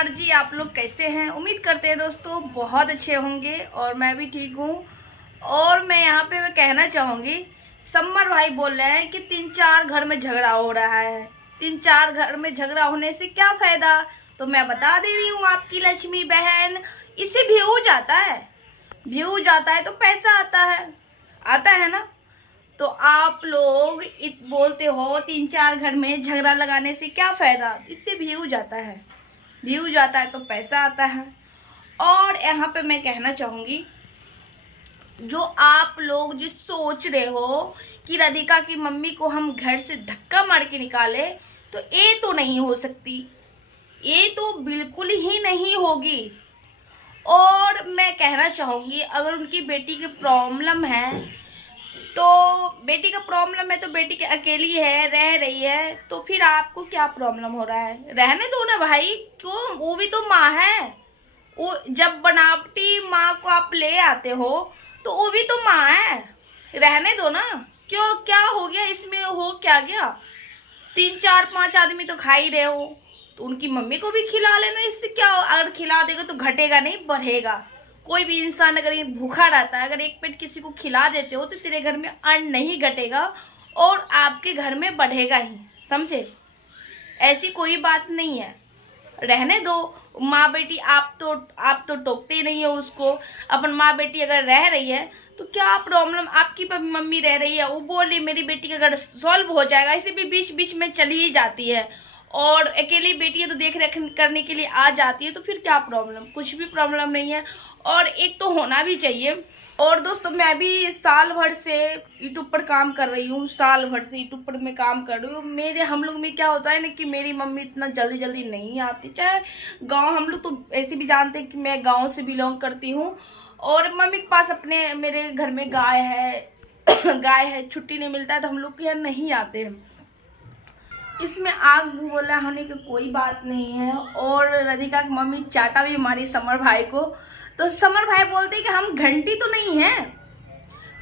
नमस्कार जी, आप लोग कैसे हैं। उम्मीद करते हैं दोस्तों बहुत अच्छे होंगे और मैं भी ठीक हूँ। और मैं यहाँ पे कहना चाहूँगी, सम्मर भाई बोल रहे हैं कि 3-4 घर में झगड़ा हो रहा है। 3-4 घर में झगड़ा होने से क्या फ़ायदा। तो मैं बता दे रही हूँ आपकी लक्ष्मी बहन, इससे व्यूज आता है। व्यूज आता है तो पैसा आता है ना। तो आप लोग बोलते हो 3-4 घर में झगड़ा लगाने से क्या फ़ायदा। इससे व्यूज आता है, व्यूज आता है तो पैसा आता है। और यहाँ पे मैं कहना चाहूँगी, जो आप लोग जो सोच रहे हो कि राधिका की मम्मी को हम घर से धक्का मार के निकाले, तो ये तो नहीं हो सकती, ये तो बिल्कुल ही नहीं होगी। और मैं कहना चाहूँगी, अगर उनकी बेटी की प्रॉब्लम है तो बेटी का प्रॉब्लम है तो बेटी के अकेली है, रह रही है, तो फिर आपको क्या प्रॉब्लम हो रहा है। रहने दो ना भाई, क्यों, वो भी तो माँ है। वो जब बनावटी माँ को आप ले आते हो तो वो भी तो माँ है, रहने दो ना। क्यों, क्या हो गया इसमें, हो क्या गया। 3-4-5 आदमी तो खा ही रहे हो, तो उनकी मम्मी को भी खिला लेना। इससे क्या, अगर खिला देगा तो घटेगा नहीं बढ़ेगा। कोई भी इंसान अगर ये भूखा रहता है, अगर एक पेट किसी को खिला देते हो तो तेरे घर में अन्न नहीं घटेगा और आपके घर में बढ़ेगा ही, समझे। ऐसी कोई बात नहीं है, रहने दो। माँ बेटी आप तो टोकते ही नहीं हो उसको। अपन माँ बेटी अगर रह रही है तो क्या प्रॉब्लम। आपकी मम्मी रह रही है, वो बोल रही मेरी बेटी का अगर सॉल्व हो जाएगा, इसे भी बीच बीच में चली ही जाती है। और अकेली बेटी है तो देख रेख करने के लिए आ जाती है, तो फिर क्या प्रॉब्लम, कुछ भी प्रॉब्लम नहीं है। और एक तो होना भी चाहिए। और दोस्तों, मैं भी साल भर से यूट्यूब पर काम कर रही हूँ, साल भर से यूट्यूब पर मैं काम कर रही हूँ। हम लोग में क्या होता है ना कि मेरी मम्मी इतना जल्दी जल्दी नहीं आती। चाहे गांव, हम लोग तो ऐसे भी जानते हैं कि मैं गांव से बिलोंग करती हूँ। और मम्मी के पास मेरे घर में गाय है गाय है, छुट्टी नहीं मिलता है तो हम लोग के यहाँ नहीं आते हैं। इसमें आग बोला होने की कोई बात नहीं है। और राधिका की मम्मी चाटा भी मारी समर भाई को, तो समर भाई बोलते हैं कि हम घंटी तो नहीं है,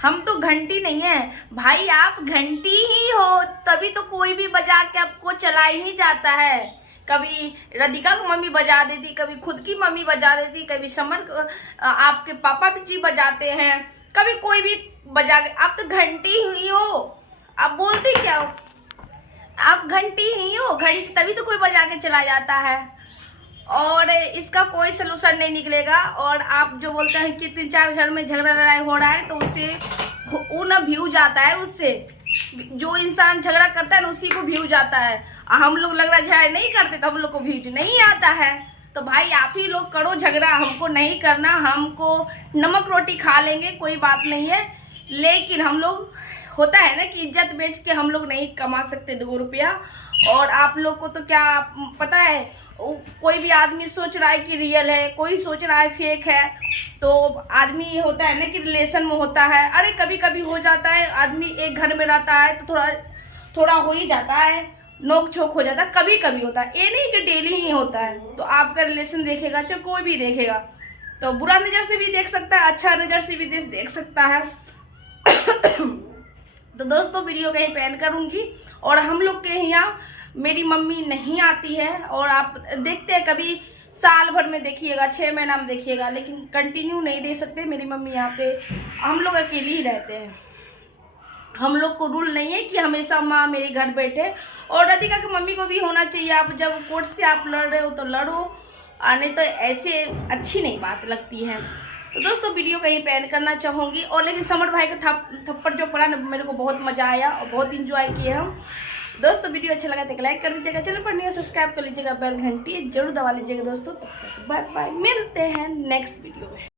हम तो घंटी नहीं है। भाई आप घंटी ही हो, तभी तो कोई भी बजा के आपको चला ही जाता है। कभी राधिका की मम्मी बजा देती, कभी खुद की मम्मी बजा देती, कभी समर आपके पापा जी बजाते हैं, कभी कोई भी बजा के। आप तो घंटी ही हो, आप बोलते क्या हो, आप घंटी ही हो। घंटी तभी तो कोई बजा के चला जाता है। और इसका कोई सलूशन नहीं निकलेगा। और आप जो बोलते हैं कि 3-4 घर में झगड़ा लड़ाई हो रहा है, तो उससे वो ना व्यू जाता है। उससे जो इंसान झगड़ा करता है ना, उसी को व्यू जाता है। हम लोग लग रहा है झगड़ा नहीं करते तो हम लोग को व्यू नहीं आता है। तो भाई आप ही लोग करो झगड़ा, हमको नहीं करना। हमको नमक रोटी खा लेंगे, कोई बात नहीं है। लेकिन हम लोग, होता है ना कि इज्जत बेच के हम लोग नहीं कमा सकते 2 रुपया। और आप लोग को तो क्या पता है, कोई भी आदमी सोच रहा है कि रियल है, कोई सोच रहा है फेक है। तो आदमी होता है ना कि रिलेशन में होता है, अरे कभी कभी हो जाता है। आदमी एक घर में रहता है तो थोड़ा हो ही जाता है, नोक झोंक हो जाता है, कभी कभी होता है, ये नहीं कि डेली ही होता है। तो आपका रिलेशन देखेगा, चाहे कोई भी देखेगा, तो बुरा नज़र से भी देख सकता है, अच्छा नज़र से भी देख सकता है। तो दोस्तों, वीडियो कहीं पे एंड करूँगी। और हम लोग के यहाँ मेरी मम्मी नहीं आती है, और आप देखते हैं कभी साल भर में देखिएगा, 6 महीना में देखिएगा, लेकिन कंटिन्यू नहीं दे सकते। मेरी मम्मी यहाँ पे, हम लोग अकेले ही रहते हैं। हम लोग को रूल नहीं है कि हमेशा माँ मेरे घर बैठे। और राधिका की मम्मी को भी होना चाहिए, आप जब कोर्ट से आप लड़ रहे हो तो लड़ो, और नहीं तो ऐसे अच्छी नहीं बात लगती है। तो दोस्तों, वीडियो कहीं पे एंड करना चाहूँगी। और लेकिन समर भाई का थप्पड़ जो पड़ा ना, मेरे को बहुत मज़ा आया और बहुत इंजॉय किए हम। दोस्तों, वीडियो अच्छा लगा तो लाइक कर दीजिएगा, चैनल पर न्यू सब्सक्राइब कर लीजिएगा, बेल घंटी जरूर दबा लीजिएगा। दोस्तों, तब तक बाय बाय, मिलते हैं नेक्स्ट वीडियो में।